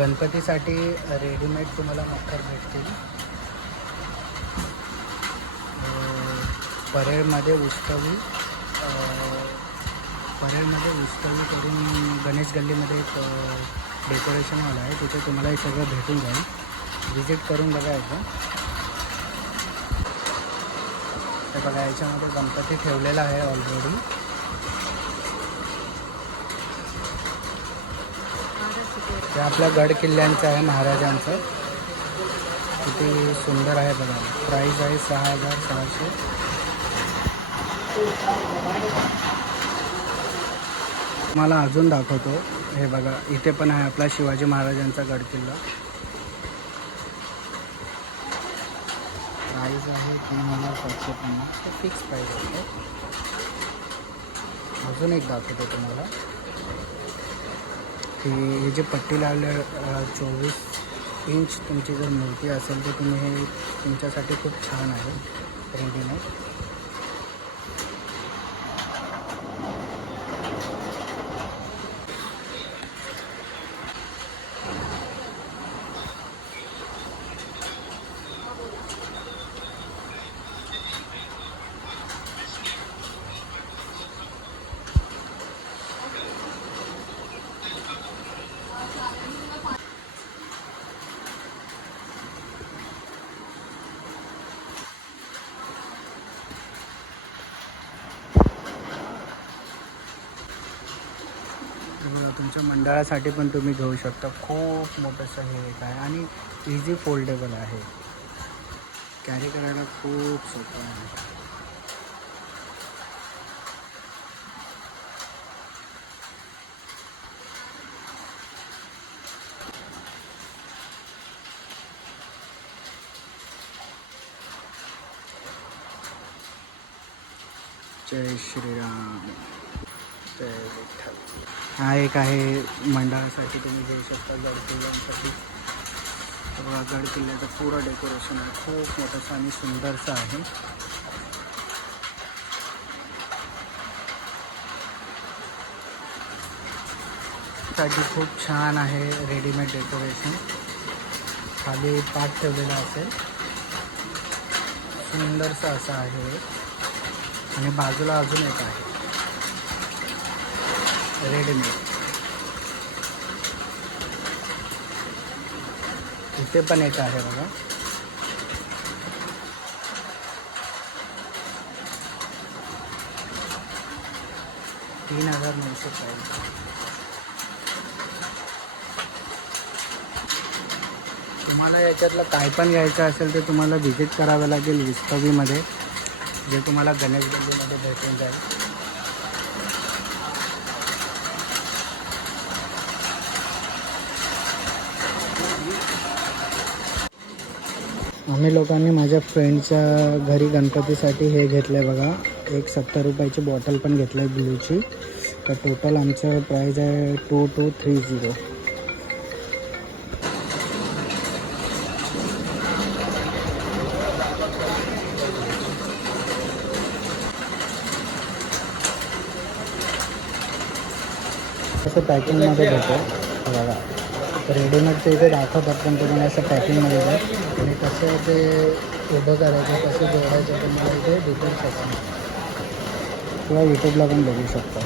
गणपतीसाठी रेडीमेड तुम्हाला मखर भेटतील. परेडमध्ये उस्तवी करून गणेश गल्लीमध्ये एक डेकोरेशन हॉल आहे, तिथे तुम्हाला हे सगळं भेटून जाईल. विजिट करून बघा एकदा. हे बघा, याच्यामध्ये गणपती ठेवलेला आहे ऑलरेडी. ते आपल्या गड किल्ल्यांचं आहे, महाराजांचं. किती सुंदर आहे बघा. प्राईस आहे 6,600. मला अजून दाखवतो. हे बघा, इथे पण आहे आपला शिवाजी महाराजांचा गड किल्ला. प्राईस आहे 3,750. फिक्स प्राईस आहे. अजून एक दाखवतो तुम्हाला की हे जे पट्टी लावले 24 इंच तुमची जर मूर्ती असेल तर तुम्ही हे तुमच्यासाठी खूप छान आहे रेडीमेड. बघा, तुमच्या मंडळासाठी पण तुम्ही घेऊ शकता. खूप मोठंसं हे एक आहे आणि इझी फोल्डेबल आहे. कॅरी करायला खूप सोपं आहे. जय श्रीराम, जय विठ्ठल. हा एक आहे मंडळासाठी तुम्ही घेऊ शकता गड किल्ल्यांसाठी. बघा, गड किल्ल्याचं पुरं डेकोरेशन आहे, खूप मोठंसं आणि सुंदरसं आहे. साठी खूप छान आहे रेडीमेड डेकोरेशन. खाली पाट ठेवलेला असेल, सुंदरसं असं आहे. आणि बाजूला अजून एक आहे रेडीमेड. इथे पण एक आहे बघा. $3,900. तुम्हाला याच्यातलं काय पण घ्यायचं असेल तर तुम्हाला व्हिजिट करावं लागेल विस्तवीमध्ये, जे तुम्हाला गणेश गल्लीमध्ये भेटून जाईल. आम्ही लोकांनी माझ्या फ्रेंडच्या घरी गणपतीसाठी हे घेतलं आहे बघा. एक 70 रुपयाची बॉटल पण घेतलं आहे ब्लूची. तर टोटल आमचं प्राईज आहे 2230. असं पॅकिंगमध्ये भेटेल बघा. रेडीमेडचं इथे दाखवतात, पण तुम्हाला असं पॅकिंगमध्ये जाईल. आणि कसं ते उभं करायचं, कसं जोडायचं तुम्हाला इथे डिटेल्स असणार. किंवा यूट्यूबला पण बघू शकता.